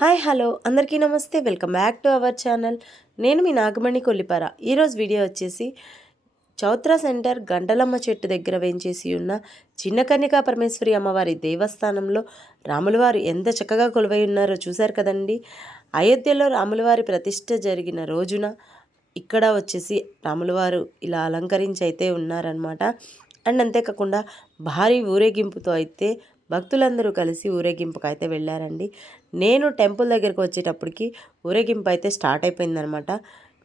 Hi hello. అందరికీ నమస్తే. Welcome back to our channel. నేను మీ నాగమణి కొల్లిపార. ఈరోజు వీడియో వచ్చేసి చౌత్ర సెంటర్ గంటలమ్మ చెట్టు దగ్గర వేయించేసి ఉన్న చిన్న కన్యకా పరమేశ్వరి అమ్మవారి దేవస్థానంలో రాములవారు ఎంత చక్కగా కొలువై ఉన్నారో చూశారు కదండి. అయోధ్యలో రాములవారి ప్రతిష్ట జరిగిన రోజున ఇక్కడ వచ్చేసి రాములవారు ఇలా అలంకరించి అయితే ఉన్నారనమాట అండ్ అంతేకాకుండా భారీ ఊరేగింపుతో అయితే భక్తులందరూ కలిసి ఊరేగింపుకు అయితే వెళ్ళారండి. నేను టెంపుల్ దగ్గరికి వచ్చేటప్పటికి ఊరేగింపు అయితే స్టార్ట్ అయిపోయిందనమాట.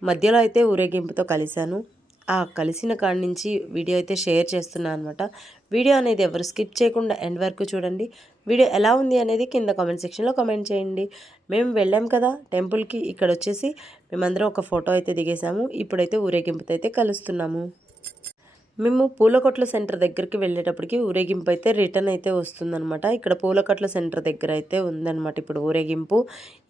మధ్యలో అయితే ఊరేగింపుతో కలిశాను. ఆ కలిసిన కాడి నుంచి వీడియో అయితే షేర్ చేస్తున్నాను అనమాట వీడియో అనేది ఎవరు స్కిప్ చేయకుండా ఎండ్ వరకు చూడండి. వీడియో ఎలా ఉంది అనేది కింద కామెంట్ సెక్షన్లో కామెంట్ చేయండి. మేము వెళ్ళాం కదా టెంపుల్కి ఇక్కడ వచ్చేసి మేమందరం ఒక ఫోటో అయితే దిగేసాము ఇప్పుడైతే ఊరేగింపుతో అయితే కలుస్తున్నాము. మేము పూలకొట్ల సెంటర్ దగ్గరికి వెళ్ళేటప్పటికి ఊరేగింపు అయితే రిటర్న్ అయితే వస్తుందనమాట ఇక్కడ పూలకొట్ల సెంటర్ దగ్గర అయితే ఉందన్నమాట ఇప్పుడు ఊరేగింపు.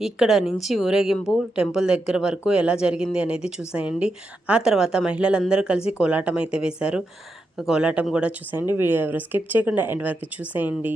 ఇక్కడ నుంచి ఊరేగింపు టెంపుల్ దగ్గర వరకు ఎలా జరిగింది అనేది చూసేయండి. ఆ తర్వాత మహిళలందరూ కలిసి కోలాటం అయితే వేశారు. కోలాటం కూడా చూసేయండి. వీడియో ఎవరు స్కిప్ చేయకుండా ఎండ్ వరకు చూసేయండి.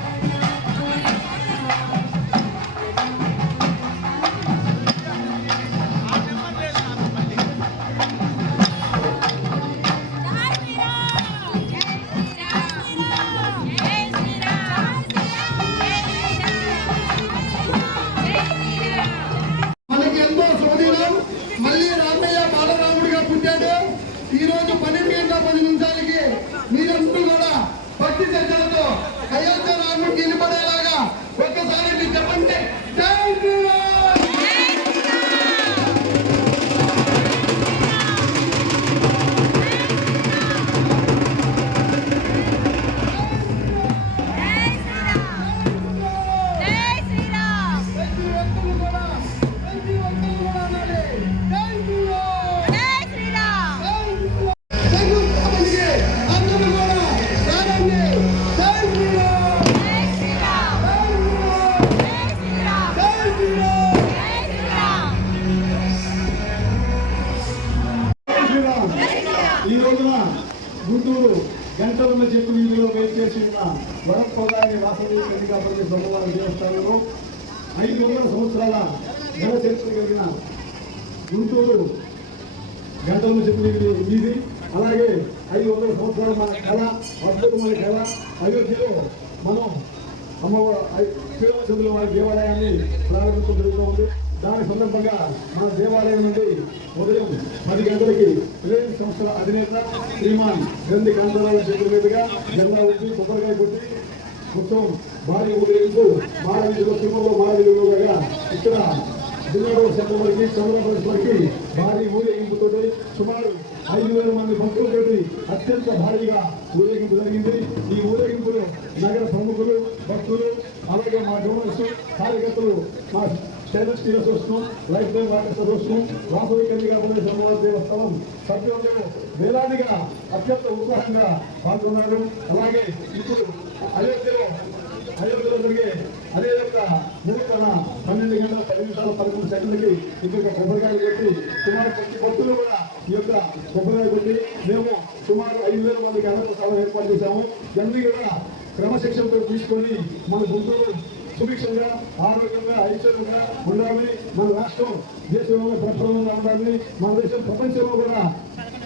గంటలమ్మ చెట్టు వీధిలో చేసి ఉన్న వరప్రదాయ వాసవి కన్నికాపల్లి సోమవారం దేవస్థానంలో ఐదు వందల సంవత్సరాల నెల చరిత్ర కలిగిన గుంటూరు గంటలమ్మ చెప్పిన వీధి అలాగే ఐదు వందల సంవత్సరాల మన కళ అద్భుతమైన కళ అయోధ్యలో మనం అమ్మవారి శ్రీరామచంద్రుల వారి దేవాలయాన్ని ప్రారంభించడం జరుగుతోంది దాని సందర్భంగా మన దేవాలయం నుండి ఉదయం పది గంటలకి రిలయన్స్ సంస్థల అధినేత శ్రీమాన్ గంధి కాంతారావు చేతుల మీదుగా జెండా ఉంచి కొబ్బరికాయ కొట్టి మొత్తం భారీ ఊరేగింపు మాడవీధిలో తిరుమలలో ఉండగా ఇక్కడ జిల్లాలో సెంటర్ వరకు చంద్రప్రదేశ్ వరకు భారీ ఊరేగింపుతో సుమారు ఐదు వేల మంది భక్తులతోటి అత్యంత భారీగా ఊరేగింపు జరిగింది. ఈ ఊరేగింపులో నగర ప్రముఖులు భక్తులు అలాగే మా డోనర్స్ కార్యకర్తలు మా stainless steel association life time water association Vasavi కన్యగా ప్రదేశ్ అమ్మవారి దేవస్థానం సభ్యులు వేలాదిగా అత్యంత ఉత్సాహంగా పాల్గొన్నారు. అలాగే ఇప్పుడు అయోధ్యలో అయోధ్యలో జరిగే అదే యొక్క ముహూర్తాన పన్నెండు గంటల పది నిమిషాల పదకొండు సెకండ్లకి ఇక్కడ కొబ్బరికాయలు పెట్టి సుమారు ప్రతి భక్తులు కూడా ఈ యొక్క కొబ్బరికాయ పెట్టి మేము సుమారు ఐదు వేల మందికి అనంతరం ఏర్పాటు చేశాము. ఇవన్నీ కూడా క్రమశిక్షణతో తీసుకొని మన గుంటూరు సుభిక్షంగా ఆరోగ్యంగా ఐశ్వర్యంగా ఉండాలని మన రాష్ట్రం దేశంలో ప్రపంచంగా ఉండాలని మన దేశం ప్రపంచంలో కూడా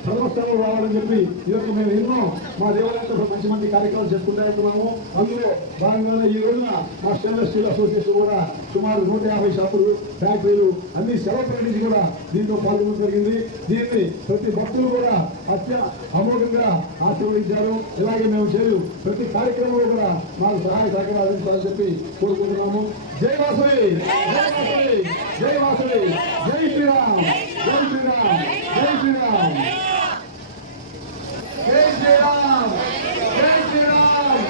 ప్రథమ రావాలని చెప్పి ఈరోజు మేము ఎన్నో మా దేవాలయంలో మంచి మంచి కార్యక్రమాలు చేసుకుంటూ వెళ్తున్నాము. అందులో భాగంగానే ఈ రోజున మా స్టెయిన్లెస్ స్టీల్ అసోసియేషన్ కూడా సుమారు నూట యాభై షాపులు ఫ్యాక్టరీలు అన్ని సెలవు ప్రకటించి కూడా దీంట్లో పాల్గొనడం జరిగింది. దీన్ని ప్రతి భక్తులు కూడా అత్య అమోఘంగా ఆశీర్వదించారు. ఇలాగే మేము చేయు ప్రతి కార్యక్రమంలో కూడా మాకు సహాయ సహకారం అందించాలని చెప్పి కోరుకుంటున్నాము. జై వాసుడి జై వాసుడి జై వాసుడి జై శ్రీరామ్! జై శ్రీరామ్! జై శ్రీరామ్ జై శ్రీరామ్ జై శ్రీరామ్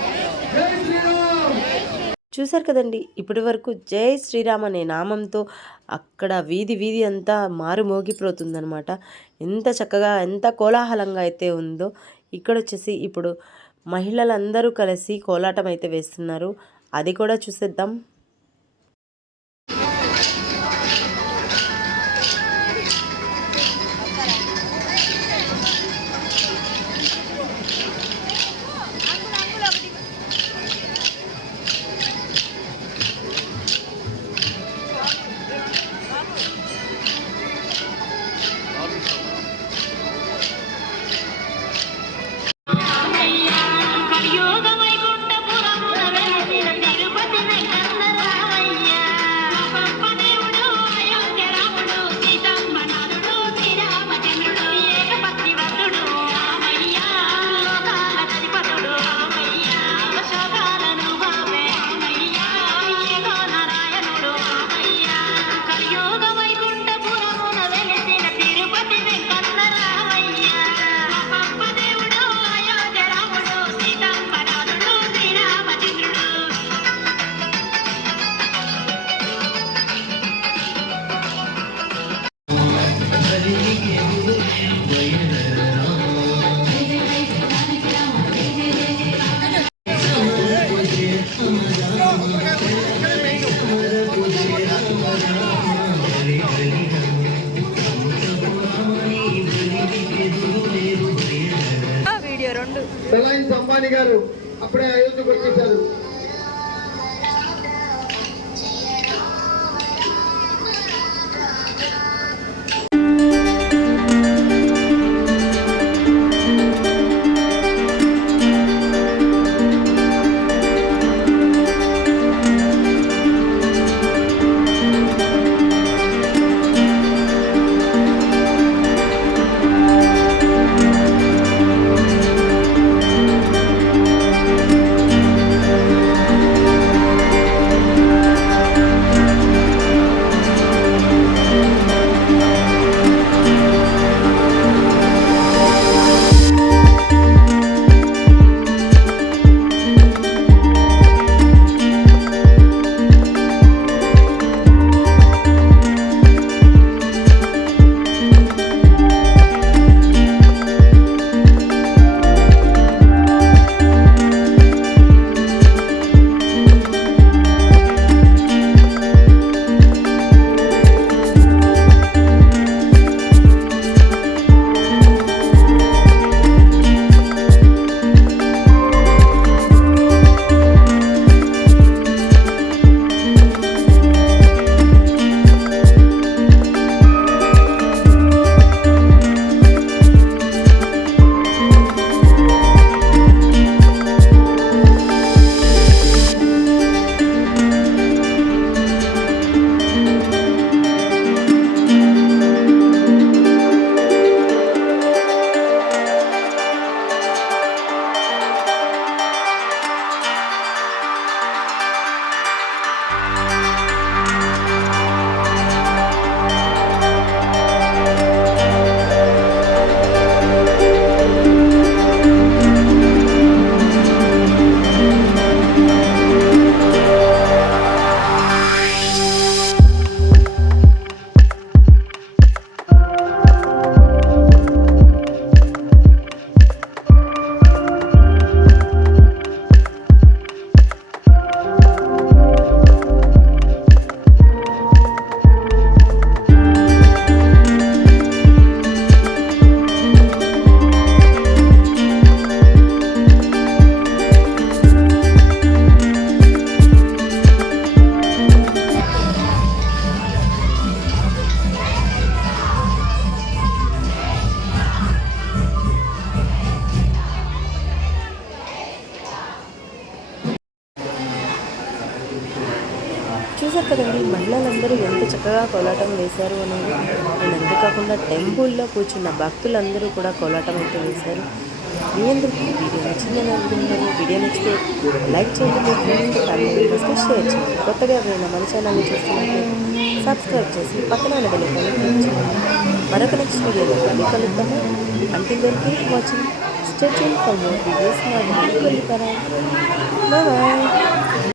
జై శ్రీరామ్ చూశారు కదండి. ఇప్పటి వరకు జై శ్రీరామ్ అనే నామంతో అక్కడ వీధి వీధి అంతా మారుమోగిపోతుందనమాట ఎంత చక్కగా ఎంత కోలాహలంగా అయితే ఉందో. ఇక్కడ వచ్చేసి ఇప్పుడు మహిళలందరూ కలిసి కోలాటం అయితే వేస్తున్నారు. అది కూడా చూసేద్దాం. గారు అప్పుడే అయోధ్యకు వచ్చేసారు చక్కగా కోలాటం వేశారు అనేది అండ్ అంతేకాకుండా టెంపుల్లో కూర్చున్న భక్తులందరూ కూడా కోలాటం అయితే వేశారు. మీ అందరికీ వీడియో నచ్చిందని అనుకుంటున్నాను. వీడియో నచ్చితే లైక్ చేయండి మీ ఫ్రెండ్స్ ఫ్యామిలీ మెంబర్స్తో షేర్ చేయండి. కొత్తగా ఎవరైనా మన ఛానల్ని చూస్తున్నట్లయితే సబ్స్క్రైబ్ చేసి పక్కన వెళ్ళి బెల్ మరొక నెక్స్ట్ వీడియోలో మళ్ళీ కలుద్దాము. అంటే then keep watching stay for more videos మా బాయ్